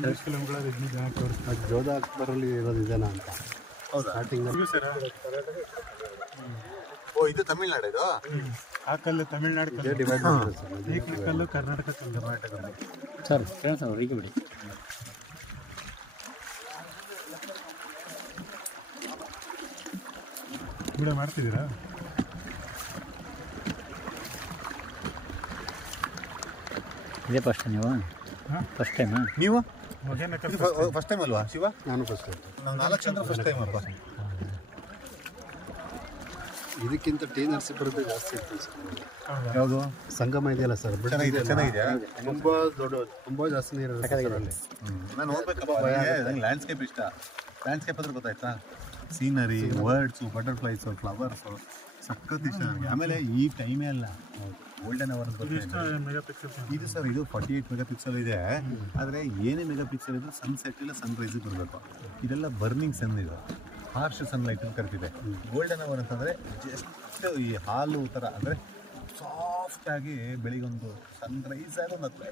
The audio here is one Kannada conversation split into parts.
ಇಂಗ್ಲೀಷ್ ಫಿಲಮ್ಗಳಲ್ಲಿ ಇನ್ನೂ ಜನ ತೋರಿಸ್ತಾರೆ. ಜೋಧ ಅಕ್ಬರಲ್ಲಿ ಇರೋದು ಇದೇನಾ ಅಂತ. ಹೌದಾ? ಸ್ಟಾರ್ಟಿಂಗ್ ಓ, ಇದು ತಮಿಳ್ನಾಡು ಇದು. ಆ ಕಲ್ಲು ತಮಿಳ್ನಾಡು ಕಲ್ಲು, ಡಿವೈಡ್ ಮಾಡಿದ್ರು ಸರ್. ಈ ಕಲ್ಲು ಕರ್ನಾಟಕ ಕಲ್ಲು. ಸರ್ ಫ್ರೆಂಡ್ಸ್ ಅವ್ರು ಹೀಗೆ ಬಿಡಿ. ಕೂಡ ಮಾಡ್ತಿದ್ದೀರಾ? ಇದೇ ಫಸ್ಟ್ ನೀವು ಫಸ್ಟ್ ಟೈಮಾ? ನೀವು ಮಗೇನ ಫಸ್ಟ್ ಟೈಮ್ ಅಲ್ವಾ ಶಿವ? ನಾನು ಫಸ್ಟ್ ನಾವು 4 ಜನ ಫಸ್ಟ್ ಟೈಮ್ ಅಲ್ವಾ? ಇದಕ್ಕಿಂತ ಟಿ ನರಸೀಪುರದ್ದು ಜಾಸ್ತಿ ಇರ್ತದೆ ಸರ್. ಯಾವುದು ಸಂಗಮ ಇದೆಯಲ್ಲ ಸರ್, ಚೆನ್ನಾಗಿದೆಯಾ? ತುಂಬಾ ದೊಡ್ಡ, ತುಂಬಾ ಜಾಸ್ತಿ ನೀರು ಇರುತ್ತೆ ಸರ್ ಅಲ್ಲಿ. ನಾನು ಹೋಗ್ಬೇಕಪ್ಪ. ನಂಗೆ ಲ್ಯಾಂಡ್ಸ್ಕೇಪ್ ಇಷ್ಟ. ಲ್ಯಾಂಡ್ಸ್ಕೇಪ್ ಅಂದ್ರೆ ಗೊತ್ತಾಯ್ತಾ? ಸೀನರಿ, ವರ್ಡ್ಸು, ಬಟರ್ಫ್ಲೈಸು, ಫ್ಲವರ್ಸು ಸಖತ್ ಇಷ್ಟ ನನಗೆ. ಆಮೇಲೆ ಈ ಟೈಮೇ ಅಲ್ಲ, ಗೋಲ್ಡನ್ ಅವರ್ ಇದು ಸರ್. ಇದು 48 ಮೆಗಾ ಪಿಕ್ಸೆಲ್ ಇದೆ. ಆದರೆ ಏನೇ ಮೆಗಾ ಪಿಕ್ಸೆಲ್ ಇದ್ರೂ ಸನ್ಸೆಟ್ ಇಲ್ಲ ಸನ್ರೈಸಿಗೆ ಬರಬೇಕು. ಇದೆಲ್ಲ ಬರ್ನಿಂಗ್ ಸನ್, ಇದು ಹಾರ್ಶ್ ಸನ್ಲೈಟ್ ಅಂತ ಕರಿತಿದೆ. ಗೋಲ್ಡನ್ ಅವರ್ ಅಂತಂದರೆ ಜಸ್ಟ್ ಈ ಹಾಲು ಥರ, ಅಂದರೆ ಸಾಫ್ಟಾಗಿ ಬೆಳಿಗೊಂದು ಸನ್ರೈಸ್ ಆಗಿ ಒಂದು 10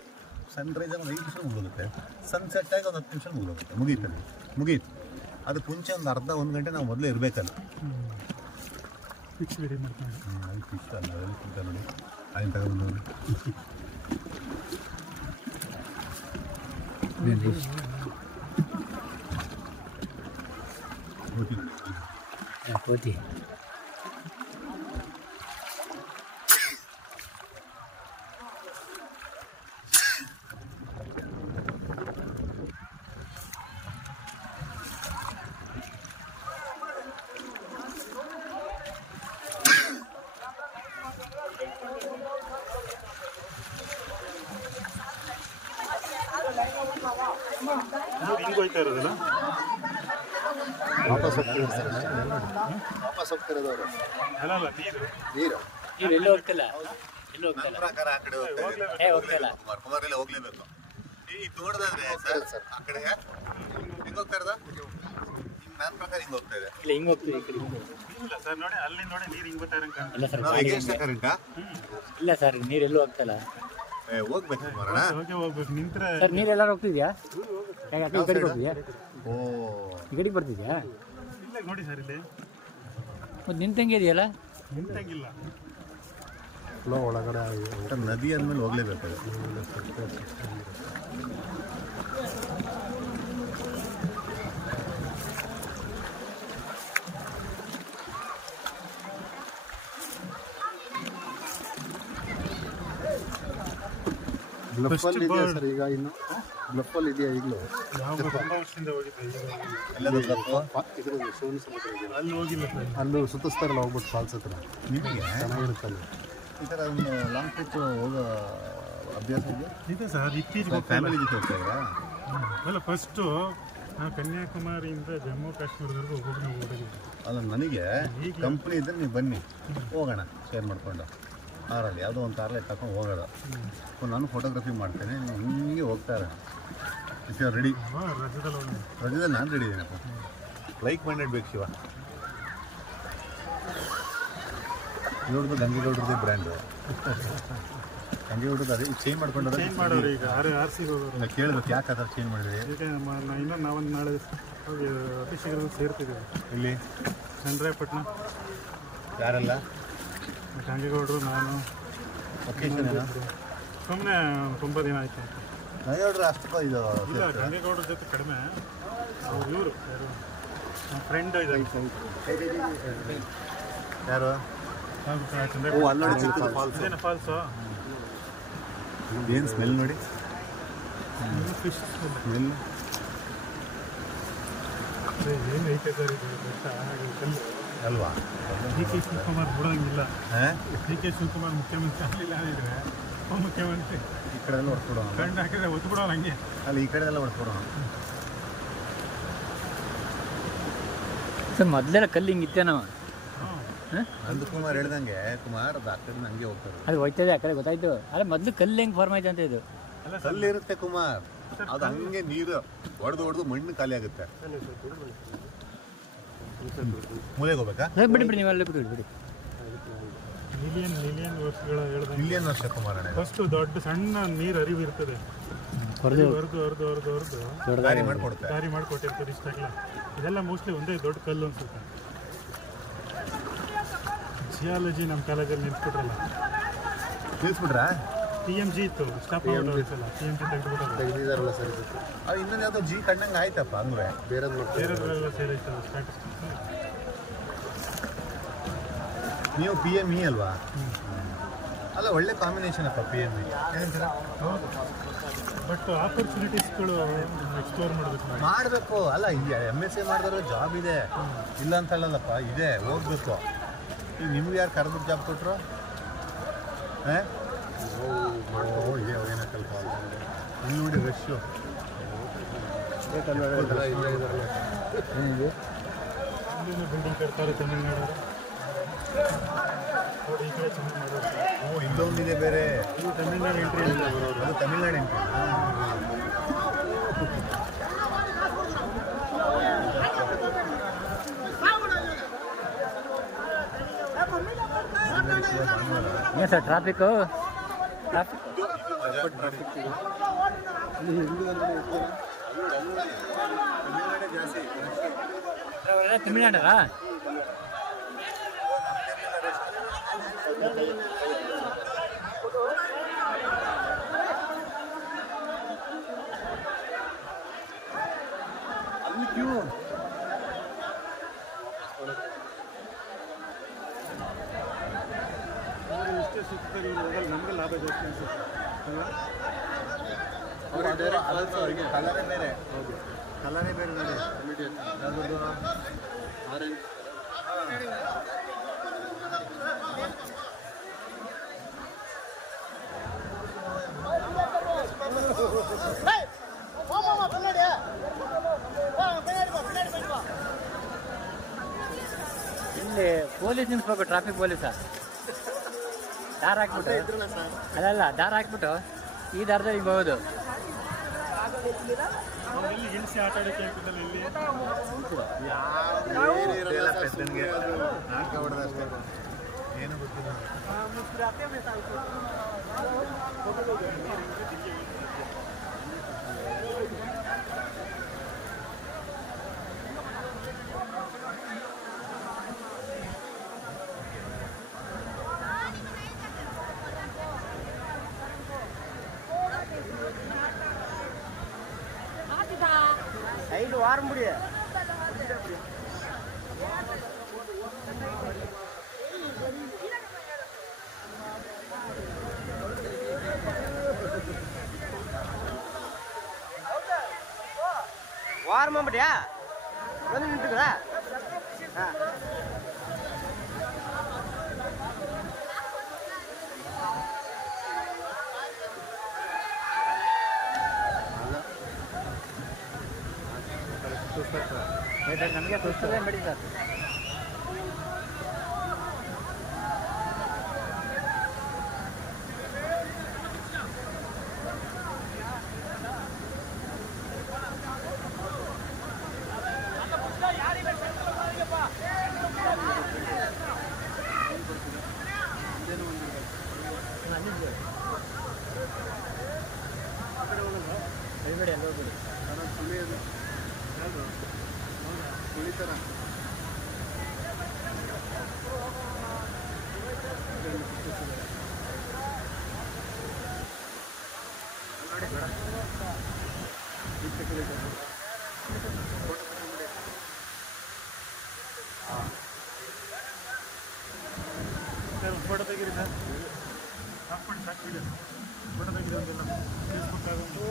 ಸನ್ರೈಸ್ ಆಗಿ ಒಂದು 5 ನಿಮಿಷ ಮುಗಿದೋಗುತ್ತೆ, ಸನ್ಸೆಟ್ ಆಗಿ ಒಂದು 10 ನಿಮಿಷ ಮುಗಿದೋಗುತ್ತೆ, ಮುಗೀತು. ಅದಕ್ಕೆ ಮುಂಚೆ ಒಂದು ಅರ್ಧ 1 ಗಂಟೆ ನಾವು ಮೊದಲೇ ಇರಬೇಕಲ್ಲ. ಫಿಕ್ಸ್ ರೆಡಿ ಮಾಡ್ಕೊಂಡು ಅದು ಫಿಶ್ ಅಲ್ಲ, ಅದೆಲ್ಲ ತಿಂತ ನೋಡಿ. ಅದನ್ನು ತಗೊಂಡು ನೋಡಿ. ಕೋತಿ ಹಿಂಗೆ ಹೋಯ್ತಾ ಇರೋದಲ್ಲ. ವಾಪಸ್ ಹೋಗ್ತಿರೋದು ಸರ್, ವಾಪಸ್ ಹೋಗ್ತಿರೋದು ಅವರು. ಅಲ್ಲ ನೀರು ನೀರು ನೀವು ಎಲ್ಲೂ ಹೋಗ್ತಿಲ್ಲ, ಎಲ್ಲೂ ಹೋಗ್ತಿಲ್ಲ. ಪ್ರಕಾರ ಆ ಕಡೆ ಹೋಗ್ತಿಲ್ಲ. ಕುಮಾರ್ ಎಲ್ಲ ಹೋಗ್ಲೇಬೇಕು. ಈಗ ನೋಡಿದ್ರೆ ಸರ್ ಆ ಕಡೆ ಹಿಂಗೆ ಹೋಗ್ತಾ ಇರೋದ? ನನ್ನ ಪ್ರಕಾರ ಹಿಂಗೆ ಹೋಗ್ತಾ ಇದೆ. ಇಲ್ಲ ಹಿಂಗೆ ಹೋಗ್ತೀವಿ ಈ ಕಡೆ. ಇಲ್ಲ ಸರ್, ನೋಡಿ ಅಲ್ಲಿ ನೋಡಿ ನೀರು ಹಿಂಗೆ ಬರ್ತಾ ಇರಂಗೆ ಕಾಣ್ತದೆ. ಇಲ್ಲ ಸರ್, ನಾವು ಎಗೇನ್ಸ್ಟ್ ಕರೆಂಟಾ? ಇಲ್ಲ ಸರ್, ನೀರು ಎಲ್ಲೂ ಹೋಗ್ತಿಲ್ಲ ಹೋಗ್ಬೇಕು ಕುಮಾರಣ್ಣ. ಹೋಗ್ಬೇಕು. ನಿಂತ್ರೆ ಸರ್. ನೀರು ಎಲ್ಲಾರು ಹೋಗ್ತಿದ್ಯಾ? ಯಾಕೆ ಈ ಕಡೆಗೆ ಹೋಗ್ತಿದ್ಯಾ? ಓ, ಈ ಕಡೆಗೆ ಬರ್ತಿದ್ಯಾ? ಇಲ್ಲ ನೋಡಿ ಸರ್, ಇಲ್ಲಿ ಮತ್ತು ನಿಂತಂಗೆ ಇದೆಯಲ್ಲ. ನಿಂತಂಗಿಲ್ಲ. ಫ್ಲೋ ಒಳಗಡೆ ನದಿ ಅಂದಮೇಲೆ ಹೋಗ್ಲೇಬೇಕು. ಬ್ಲಫಲ್ಲಿ ಇದೆಯಾ ಸರ್ ಈಗ? ಇನ್ನು ಬ್ಲಫಲ್ಲಿ ಇದೆಯಾ ಈಗಲೂ? ಯಾವ ತುಂಬ ವರ್ಷದಿಂದ ಹೋಗಿದ್ದೆ. ಎಲ್ಲದು ತಪ್ಪು? ಇದರಲ್ಲಿ ಶಿವನ ಸಮುದ್ರ ಇದೆಯಲ್ಲ, ಅಲ್ಲಿ ಹೋಗಿಲ್ಲ ಸರ್. ಅಲ್ಲೂ ಸುತ್ತಿಸ್ತಾರಲ್ಲ ಹೋಗ್ಬಿಟ್ಟು ಫಾಲ್ಸ್ ಹತ್ರ, ನಿಮಗೆ ಚೆನ್ನಾಗಿರುತ್ತೆ ಅಲ್ಲಿ. ಈ ಥರ ಒಂದು ಲಾಂಗ್ ಟ್ರಿಪ್ ಹೋಗೋ ಅಭ್ಯಾಸ ಇದೆ? ಇದೆ ಸರ್, ಇತ್ತೀಚೆಗೆ ಫ್ಯಾಮಿಲಿ ಜೊತೆ ಹೋಗ್ತಾ ಇದ್ದೀರಾ? ಅಲ್ಲ, ಫಸ್ಟು ನಾವು ಕನ್ಯಾಕುಮಾರಿಯಿಂದ ಜಮ್ಮು ಕಾಶ್ಮೀರದವರೆಗೂ ಒಬ್ಬೊಬ್ಬನೇ ಹೋಗಿದ್ವಿ. ಅಲ್ಲ, ನನಗೆ ಕಂಪ್ನಿ ಇದ್ದರೆ ನೀವು ಬನ್ನಿ, ಹೋಗೋಣ ಶೇರ್ ಮಾಡಿಕೊಂಡು. ಕಾರಲ್ಲಿ ಯಾವುದೋ ಒಂದು ಕಾರಲ್ಲಿ ತಗೊಂಡು ಹೋಗೋದು. ನಾನು ಫೋಟೋಗ್ರಫಿ ಮಾಡ್ತೇನೆ, ನೀವು ಹಿಂಗೆ ಹೋಗ್ತಾ ಇರೋಣ. If you are ready. ರಜದಲ್ಲಿ ಹೋಗಿ ರಜದಲ್ಲಿ ನಾನು ರೆಡಿ ಇದ್ದೀನಪ್ಪ. ಲೈಕ್ ಮೈಂಡೆಡ್ ಬೇಕು ಶಿವ. ನೋಡಿದ್ರೆ ಗಂಗೇಗೌಡ್ರದ್ದೇ ಬ್ರ್ಯಾಂಡು. ಗಂಗೇಗೌಡ್ರದ್ದು ಅದೇ ಚೇಂಜ್ ಮಾಡ್ಕೊಂಡು ಚೇಂಜ್ ಮಾಡೋರು ಈಗ ಆರ್ ಸಿ ಹೋಗೋರು. ಕೇಳಬೇಕು ಯಾಕೆ ಆ ಥರ ಚೇಂಜ್ ಮಾಡಿದ್ರಿ? ಈಗ ಇನ್ನೂ ನಾವೊಂದು ನಾಳೆ ಹೋಗಿ ಅತಿ ಶೀಘ್ರ ಸೇರ್ತಿದ್ದೀವಿ. ಇಲ್ಲಿ ಚಂದ್ರಾಯಪಟ್ಟಣ. ಯಾರೆಲ್ಲ? ಗಂಗೇಗೌಡರು, ನಾನು. ಒಕೇಶನ್ ಏನೋ ಸುಮ್ಮನೆ ತುಂಬ ದಿನ ಆಯಿತು. ಗಂಗೇಗೌಡ್ರು ಅಷ್ಟು ಇದು ಇಲ್ಲ, ಗಂಗೇಗೌಡ್ರ ಜೊತೆ ಕಡಿಮೆ. ಅವ್ರು ಇವರು ಯಾರು ನಮ್ಮ ಫ್ರೆಂಡ್ ಇದ್ದಾರೆ. ಯಾರು? ಇದೇನ ಫಾಲ್ಸು? ಏನು ಸ್ಮೆಲ್ ನೋಡಿ, ಫಿಶ್ ಸ್ಮೆಲ್ ಏನು ಐತೆ ಸರ್ ಇದು ಬೆಟ್ಟ ಕಲ್ಲು ಅಲ್ವಾ? ಡಿ ಕೆ ಶಿವಕುಮಾರ್ ಬಿಡೋಂಗಿಲ್ಲ. ಹಾಂ, ಡಿ ಕೆ ಶಿವಕುಮಾರ್ ಮುಖ್ಯಮಂತ್ರಿ ಆಗಲಿಲ್ಲ ಅಂದರೆ ಮುಖ್ಯಮಂತ್ರಿ ಈ ಕಡೆಲ್ಲ ಹೊಡ್ಕೊಡೋಣ. ಕಂಡು ಹಾಕಿದ್ರೆ ಒತ್ತು ಬಿಡೋಣ ಹಂಗೆ. ಅಲ್ಲಿ ಈ ಕಡೆಲ್ಲ ಹೊಡ್ಕೊಡೋಣ. ಸರ್ ಮೊದಲೆಲ್ಲ ಕಲ್ಲು ಹಿಂಗಿತ್ತೆ ನಾವು. ನಂದಕುಮಾರ್ ಹೇಳ್ದಂಗೆ ಕುಮಾರ್ ಅದು ಆ ಕಡೆ ಹಂಗೆ ಹೋಗ್ತಾರೆ. ಅದು ಹೋಯ್ತದೆ ಆ ಕಡೆ ಗೊತ್ತಾಯ್ತು. ಅಲ್ಲ ಮೊದಲು ಕಲ್ಲು ಹೆಂಗೆ ಫಾರ್ಮ್ ಆಯ್ತು ಅಂತ ಇದು. ಕಲ್ಲಿರುತ್ತೆ ಕುಮಾರ್, ಅದು ಹಂಗೆ ನೀರು ಹೊಡೆದು ಮಣ್ಣು ಖಾಲಿ ಆಗುತ್ತೆ. ಮೂಲೆಗೆ ಹೋಗ್ಬೇಕಾ? ಬಿಡಿ ಬಿಡಿ, ನೀವೆಲ್ಲ ಬಿಡಿ ಬಿಡಿ. ಮಿಲಿಯನ್ ವರ್ಷಗಳ ಹೇಳ್ದಂಗೆ ಮಿಲಿಯನ್ ವರ್ಷ ಕುಮಾರಣ್ಣ. ಫಸ್ಟು ದೊಡ್ಡ ಸಣ್ಣ ನೀರು ಹರಿವು ಇರ್ತದೆ. ಹೊರದು ಹೊರದು ದಾರಿ ಮಾಡ್ಕೊಡುತ್ತೆ. ದಾರಿ ಮಾಡಿಕೊಟ್ಟಿರ್ತಾರೆ ಇಷ್ಟಾಗಲ್ಲ. ಇದೆಲ್ಲ ಮೋಸ್ಟ್ಲಿ ಒಂದೇ ದೊಡ್ಡ ಕಲ್ಲು ಅನ್ಸುತ್ತೆ. ಜಿಯಾಲಜಿ ನಮ್ಮ ಕಾಲೇಜಲ್ಲಿ ನಿಲ್ಸ್ಬಿಟ್ರಲ್ಲ, ನಿಲ್ಸ್ಬಿಟ್ರಾ? TMG ಇತ್ತು, ಸ್ಟಾಪ್ ಮಾಡೋಲ್ಲ. TMG ತೆಗೆದುಬಿಟ್ಟಲ್ಲ, ತೆಗ್ದಿದಾರಲ್ಲ ಸರ್ ಇದು. ಅದು ಇನ್ನೊಂದು ಯಾವುದೋ ಜಿ ಕಂಡಂಗೆ ಆಯ್ತಪ್ಪ. ಅಂದರೆ ಬೇರೆದು ಮಾಡ್ತಾರೆ. ಬೇರೆದ್ರೆಲ್ಲ ಸೇರೈತಲ್ಲ ಸ್ಟ್ಯಾಟಿಸ್ಟಿಕ್ಸ್. ನೀವು PME ಅಲ್ವಾ? ಅಲ್ಲ, ಒಳ್ಳೆ ಕಾಂಬಿನೇಷನ್ ಅಪ್ಪ PME. ಏನಂತೀರಾ? ಹೌದು, ಬಟ್ ಆಪರ್ಚುನಿಟೀಸ್ಗಳು ಎಕ್ಸ್ಪ್ಲೋರ್ ಮಾಡಬೇಕು. ಅಲ್ಲ, ಈ MSc ಮಾಡಿದ್ರೆ ಜಾಬ್ ಇದೆ, ಇಲ್ಲ ಅಂತ ಹೇಳಲ್ಲಪ್ಪ, ಇದೆ, ಹೋಗ್ಬೇಕು. ಈಗ ನಿಮ್ಗೆ ಯಾರು ಕರೆದ್ಬಿಟ್ಟು ಜಾಬ್ ಕೊಟ್ಟರು? ಇದೆ ಏನಕ್ಕಲ್ಪ ಇಲ್ಲಿ ನೋಡಿ ರಶ್ಶು. ಬಿಲ್ಡಿಂಗ್ ಕಟ್ತಾರೆ ತಮಿಳ್ನಾಡು. ಈ ಕಡೆ ತಮಿಳ್ನಾಡು. ಇಲ್ಲೊಂದಿದೆ ಬೇರೆ, ಇದು ತಮಿಳ್ನಾಡು ಎಂಟ್ರಿ ಇಲ್ಲ. ಅದು ತಮಿಳ್ನಾಡು ಎಂಟ್ರಿ. ಏನು ಸರ್ ಟ್ರಾಫಿಕ್ಕು? ತಮಿಳ್ನಾಡಾ? ಇಷ್ಟೇ ಸುತ್ತದಲ್ಲಿ ನಮಗೆ ಲಾಭ ಜಾಸ್ತಿ ಅನ್ಸುತ್ತೆ. ಕಲರೇ ಬೇರೆ. ಹೌದು, ಕಲರೇ ಬೇರೆ ನೋಡಿ. ಯಾವ್ದು? ಆರೆಂಜ್. ಇಲ್ಲಿ ಪೊಲೀಸ್ ನಿಲ್ಸ್ಬೇಕು, ಟ್ರಾಫಿಕ್ ಪೊಲೀಸ. ದಾರ ಹಾಕ್ಬಿಟ್ಟು, ಅಲ್ಲ ದಾರ ಹಾಕ್ಬಿಟ್ಟು ಈ ದಾರದಲ್ಲಿ ಹಿಂಗೆ ಹೋಗೋದು. ಇಲ್ಲಿ ಹಿಲ್ಸಿ ಆಟ ಆಡೋಕ್ಕೆ ಆಗ್ತದಲ್ಲ ಇಲ್ಲಿ. ಪೆದ್ದನ್ಗೆ ನಾಟಕ ಹೊಡೆದ ಅಷ್ಟೇ, ಏನು ಗೊತ್ತಿಲ್ಲ. சைடு வார முடியும். வாரமா முடியா வந்து நின்றுக்குதா? ನಮಗೆ ಸುಸ್ತದೇ ಬಿಡಿ ಸರ್. ಕೈಬೇಡಿ ಎಲ್ಲ ಹೋಗ್ಬಿಡಿ. ಕುಳಿತಾರ ಫೋಟೋ ತೆಗೀರಿ ಸರ್, ಹಾಕ್ಬಿಡಿ ಸಾಕು. ಫೋಟೋ ತೆಗೀರಿ ಒಂದೆಲ್ಲ ಫೇಸ್ಬುಕ್ ಆಗೋದು.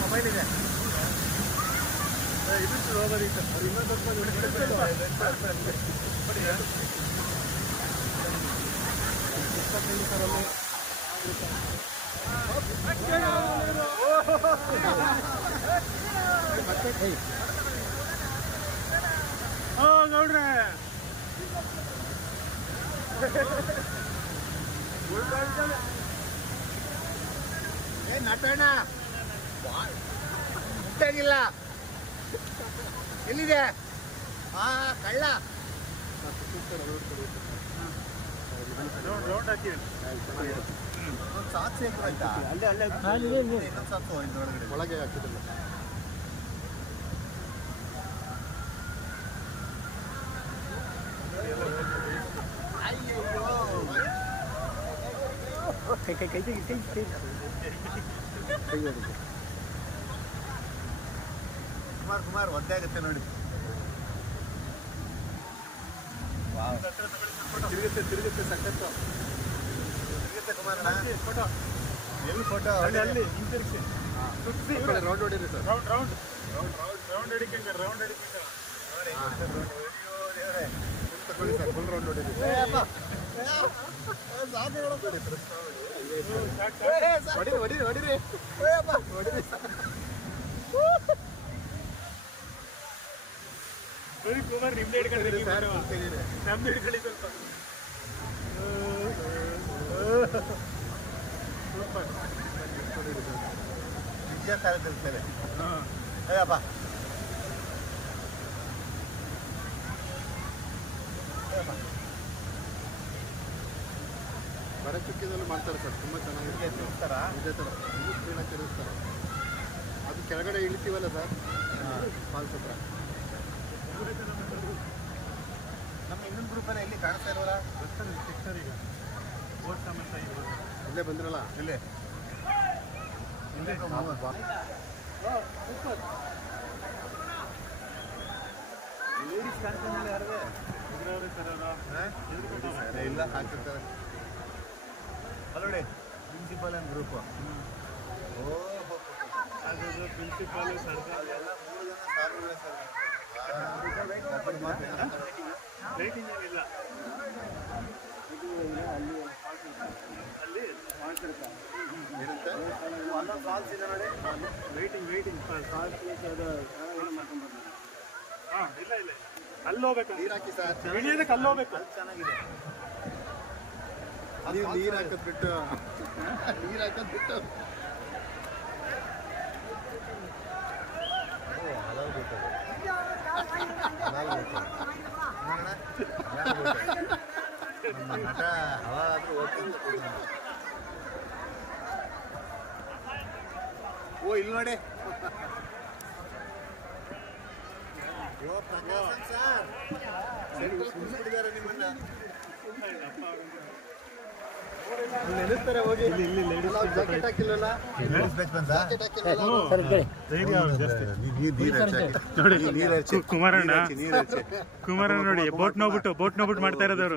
ಮೊಬೈಲ್ ಇದೆ ನೋಡ್ರೆ ನಟಣ್ಣ ಮುಟ್ಟಾಗಿಲ್ಲ ಎಲ್ಲಿದೆ ಕಳ್ಳ ರೌಂಡ್ ಹಾಕಿ ಸಾಕ್ಷಿ ಆಯ್ತಾ ಸಾಕು ಒಳಗೆ ಹಾಕಿದ್ರಲ್ಲ ಕುಮಾರ್ ಒದ್ದೆ ಆಗುತ್ತೆ ನೋಡಿ ತಿರುಗುತ್ತೆ ಸಖತ್ತು ತಿರುಗುತ್ತೆ ಕುಮಾರ್ ಫೋಟೋ ಎಲ್ಲಿ ಫೋಟೋ ಅಲ್ಲಿ ಹಿಂತಿರುಗಿಸಿ ರೌಂಡ್ ಹೊಡೀರಿ ಸರ್ ರೌಂಡ್ ಹಿಡಿಕಂಗ ತಗೊಳ್ಳಿ ಸರ್ ಫುಲ್ ರೌಂಡ್ ಹೊಡೀರಿ ಹೊಡೀರಿ ಹೊಡೀರಿ ಕುಮಾರ್ ನಿಮ್ದೆ ಹಿಡ್ಕೊಂಡ್ರಿ ನಮ್ದು ಹಿಡ್ಕೊಳ್ಳಿ ಸ್ವಲ್ಪ ನಿಜ ಕಾಲದಲ್ಲಿರ್ತೇವೆ ಅಯ್ಯಪ್ಪ ಬಡ ಚುಕ್ಕಿದಲ್ಲೂ ಮಾಡ್ತಾರೆ ಸರ್ ತುಂಬ ಚೆನ್ನಾಗಿದೆ ಇದೇ ಥರ ಇದು ಸ್ಕ್ರೀನ ತಿರುಗಿಸ್ತಾರೆ ಅದು ಕೆಳಗಡೆ ಇಳಿತೀವಲ್ಲ ಸರ್ ಫಾಲ್ಸ್ ಹತ್ರ ನಮ್ಮ ಇನ್ನೊಂದು ಗ್ರೂಪಲ್ಲಿ ಎಲ್ಲಿ ಕಾಣಿಸ್ತಾ ಇರೋಲ್ಲ ಸಿಗ್ತಾರೆ ಈಗ ಓಟ್ ಸಮೇತ ಇಲ್ಲೇ ಬಂದ್ರಲ್ಲ ಇಲ್ಲೇ ಲೇಡೀಸ್ ಕಾಣಿಸ್ತಾನಲ್ಲ ಯಾರದೇ ಇಲ್ಲ ಹಾಕಿರ್ತಾರೆ ಅಲ್ಲೋಡಿ ಪ್ರಿನ್ಸಿಪಲ್ ಅಂಡ್ ಗ್ರೂಪ್ ಓಹೋ ಅದು ಪ್ರಿನ್ಸಿಪಾಲ್ ಸರ್ಕಾರ ಎಲ್ಲ 3 ಜನ ಸಾರುಗಳೇ ಸರ್ ರೇಟಿಂಗ್ ಏನಿಲ್ಲ ಅಲ್ಲಿ ಏನಂತೆ ಅಲ್ಲೊಂದು ಫಾಲ್ಸ್ ಇದೆ ನೋಡಿ ವೇಟಿಂಗ್ ಹಾಂ ಇಲ್ಲ ಅಲ್ಲಿ ಹೋಗ್ಬೇಕು ನೀರು ಹಾಕಿ ಸರ್ ಇಳಿಯೋದಕ್ಕೆ ಅಲ್ಲಿ ಹೋಗ್ಬೇಕು ಅದು ಚೆನ್ನಾಗಿದೆ ನೀವು ನೀರು ಹಾಕೋದು ಬಿಟ್ಟು ಹಲವು ಗೊತ್ತದು ನಮ್ಮ ನಟ ಹವಾ ಆದ್ರೂ ಓಕೆ ಅಂತ ಓ ಇಲ್ಲಿ ನೋಡಿ ಓ ಪ್ರಕಾಶ್ ಸರ್ ಸೆಂಟ್ರಲ್ ಕುಡಿಸಿದ್ದಾರೆ ನಿಮ್ಮನ್ನ ನೆನೆಸ್ತಾರೆ ಹೋಗಿ ಇಲ್ಲಿ ಜಾಕೆಟ್ ಹಾಕಿಲ್ಲಲ್ಲ ಜಾಕೆಟ್ ಹಾಕಿಲ್ಲ ಕುಮಾರಣ್ಣ ನೋಡಿ ಬೋಟ್ ನೋಡ್ಬಿಟ್ಟು ಮಾಡ್ತಾ ಇರೋದವ್ರು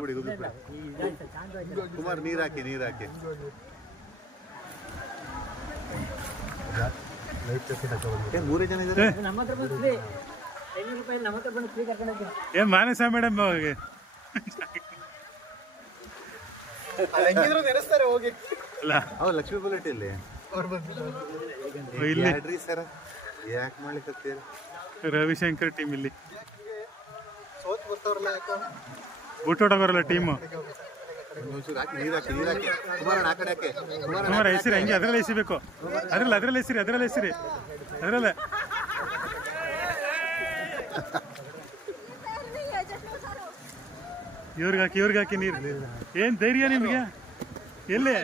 ಕುಮಾರ್ ನೀರ್ ಹಾಕಿ ಮೂರೇ ಜನ ಇದ್ದಾರೆ ನಮ್ಮ ಹತ್ರ ಬಂದ್ರಿ 500 ನಮ್ಮ ಹತ್ರ ಬಂದು ಫ್ರೀ ಕರ್ಕೊಂಡು ಹೋಗ್ತೀನಿ. ಏನು ಮಾನಸ ಮೇಡಮ್ ಅವ್ರಿಗೆ ನೆನೆಸ್ತಾರೆ ಹೋಗಿ. ಅಲ್ಲ ಅವ್ರು ಲಕ್ಷ್ಮೀ ಬುಲೆಟ್ ಇಲ್ಲಿ ಇಲ್ಲಿ ಯಾಡ್ರಿ ಸರ್ ಯಾಕೆ ಮಾಡ್ಲಿಕ್ಕತ್ತೀರಿ? ರವಿಶಂಕರ್ ಟೀಮ್ ಇಲ್ಲಿ ಸೋತ್ ಬರ್ತಾವ್ರಲ್ಲ ಯಾಕೆ? ಬುಟ್ಟೋಟ ಬರಲ್ಲ ಟೀಮು. ನೀರಾಕಿ ಕುಮಾರಣ್ಣ ಆ ಕಡೆ ಯಾಕೆ? ಕುಮಾರ ಹೆಸರು ಹಂಗೆ ಅದರಲ್ಲೇ ಎಸಿಬೇಕು. ಅದರಲ್ಲಿ ಹೆಸರಿ ಅದರಲ್ಲೇ ಇವ್ರಿಗೆ ಹಾಕಿ ನೀರು. ಏನ್ ಧೈರ್ಯ ನಿಮ್ಗೆ? ಎಲ್ಲಿ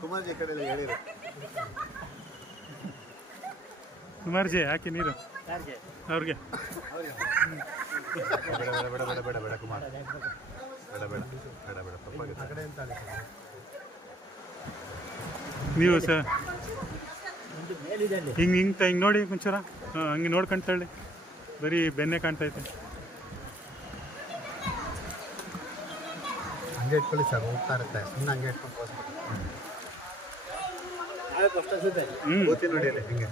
ಕುಮಾರ್ಜಿ ಕಡೆ ಹೇಳಿರಿ. ಕುಮಾರ್ಜಿ ಹಾಕಿ ನೀರು ಅವ್ರಿಗೆ. ಬೇಡ ಕುಮಾರ್ ಬೇಡ ತಪ್ಪಾಗುತ್ತೆ. ನೀವು ಸರ್ ಮೇಲಿದೆ ಅಲ್ಲಿ. ಹಿಂಗೆ ನೋಡಿ ಒಂಚೂರ ಹಂಗೆ ನೋಡ್ಕೊಂತಳ್ಳಿ. ಬರೀ ಬೆನ್ನೆ ಕಾಣ್ತೈತೆ. ಹಂಗೆ ಇಟ್ಕೊಳ್ಳಿ ಸರ್, ಹೋಗ್ತಾ ಇರುತ್ತೆ. ಸುಮ್ಮನೆ ಹಂಗೆ ಇಟ್ಕೊಂಡು ನಾವೇ ಫಸ್ಟ್ ಅನ್ಸುತ್ತೆ. ಓದ್ತೀನಿ ನೋಡಿ ಅಲ್ಲಿ ಹಿಂಗೆ.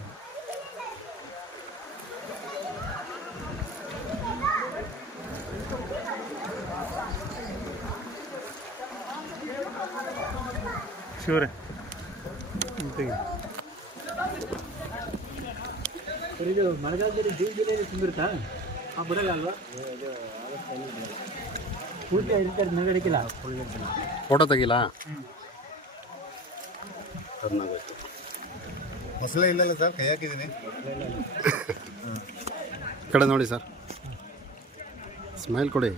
ಶಿವರೇ ಸರ್ ಇದು ಮಳೆಗಾಲದಲ್ಲಿ ಜೂನ್ ಜುಲೈಲಿ ತುಂಬಿರುತ್ತಾ? ಬರಲ್ಲ ಅಲ್ವಾ? ಪೂರ್ತಿ ಇರ್ತಾರೆ ನಗಡಿಕ್ಕಿಲ್ಲ. ಫೋಟೋ ತೆಗಿಲ್ಲ. ಟರ್ನಾಗೋಯ್ತು. ಮೊಸಳೆ ಇಲ್ಲಲ್ಲ ಸರ್, ಕೈ ಹಾಕಿದ್ದೀನಿ. ಈ ಕಡೆ ನೋಡಿ ಸರ್, ಸ್ಮೈಲ್ ಕೊಡಿ.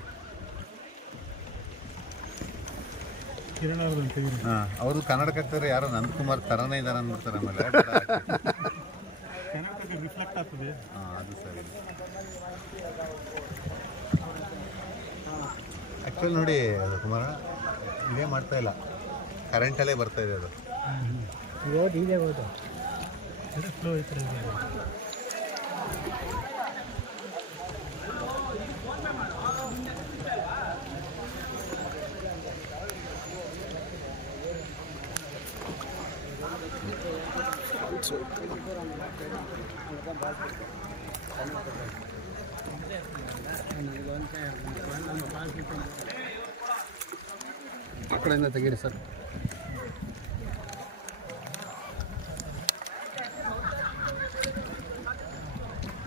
ಕಿರಣ್ ಅವ್ರದ್ದು ತೆಗೀರಿ. ಅವರು ಕನ್ನಡಕರ್ತರು ಯಾರೋ ನಂದಕುಮಾರ್ ತರನೇ ಇದಾರೆ ಅಂದ್ಬಿಡ್ತಾರೆ ಆಮೇಲೆ. ಕನ್ನಡಕ್ಕೆ ರಿಫ್ಲೆಕ್ಟ್ ಆಗ್ತದೆ. ಅದು ಸರಿ. ಆ್ಯಕ್ಚುಲಿ ನೋಡಿ ಅದು ಕುಮಾರ ಇದೇ ಮಾಡ್ತಾ ಇಲ್ಲ, ಕರೆಂಟಲ್ಲೇ ಬರ್ತಾ ಇದೆ ಅದು. ಹೋದು ಇದೇ ಹೋದು ಫ್ಲೋ ಐತೆ. ಆ ಕಡೆಯಿಂದ ತೆಗೀರಿ ಸರ್.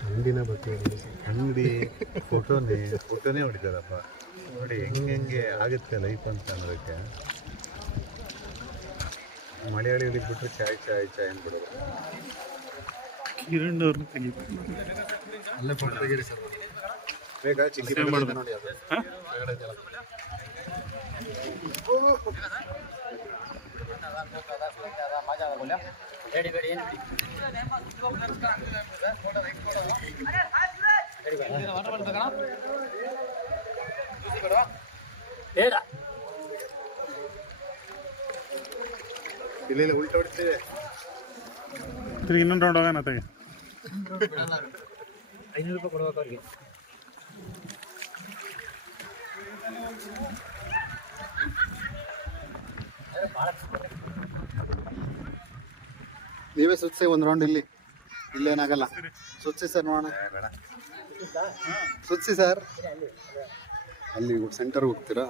ಅಂಗಡಿನ ಬರ್ತೀವಿ ಸರ್. ಅಂಗಡಿ ಫೋಟೋನೇ ಹೊಡಿತಾರಪ್ಪ ನೋಡಿ. ಹೆಂಗೆ ಆಗುತ್ತೆ ಲೈಫ್ ಅಂತ ಅನ್ನೋದಕ್ಕೆ. ಮಲಯಾಳಿಗಳಿಗೆ ಬಿಟ್ಟರೆ ಚಾಯ್ ಅಂದ್ಬಿಡೋದು. ಕಿರಣ್ ಅವ್ರನ್ನ ತೆಗಿ. ಅಲ್ಲೇ ಫೋಟೋ ತೆಗೀರಿ ಸರ್. ಬೇಕಾ ಚಿಕ್ಕ ಸೇವ್ ಮಾಡ್ಬೇಕು. ನೋಡಿ ಅದು ಹಾಂ ಕೆಳಗಡೆ ಇದೆಯಲ್ಲ. ಬೇಡಿ ಬೇಡಿ ಏನು ಬೇಡ. ಇಲ್ಲ ಉಲ್ಟಾ ಹೊಡಿತಿದೆ. ತಿರ್ಗಿ ಇನ್ನೊಂದು ರೌಂಡ್ ಹೋಗೋಣ ತೆಗಿ. 500 ರೂಪಾಯಿ ಕೊಡ್ಬೇಕು ಅವ್ರಿಗೆ. ನೀವೇ ಸುತ್ತಿಸಿ ಒಂದು ರೌಂಡ್. ಇಲ್ಲೇನಾಗಲ್ಲ. ಸುತ್ತಿಸಿ ಸರ್ ನೋಡೋಣ. ಸುತ್ತಿಸಿ ಸರ್. ಅಲ್ಲಿ ಸೆಂಟರ್ಗೆ ಹೋಗ್ತೀರಾ?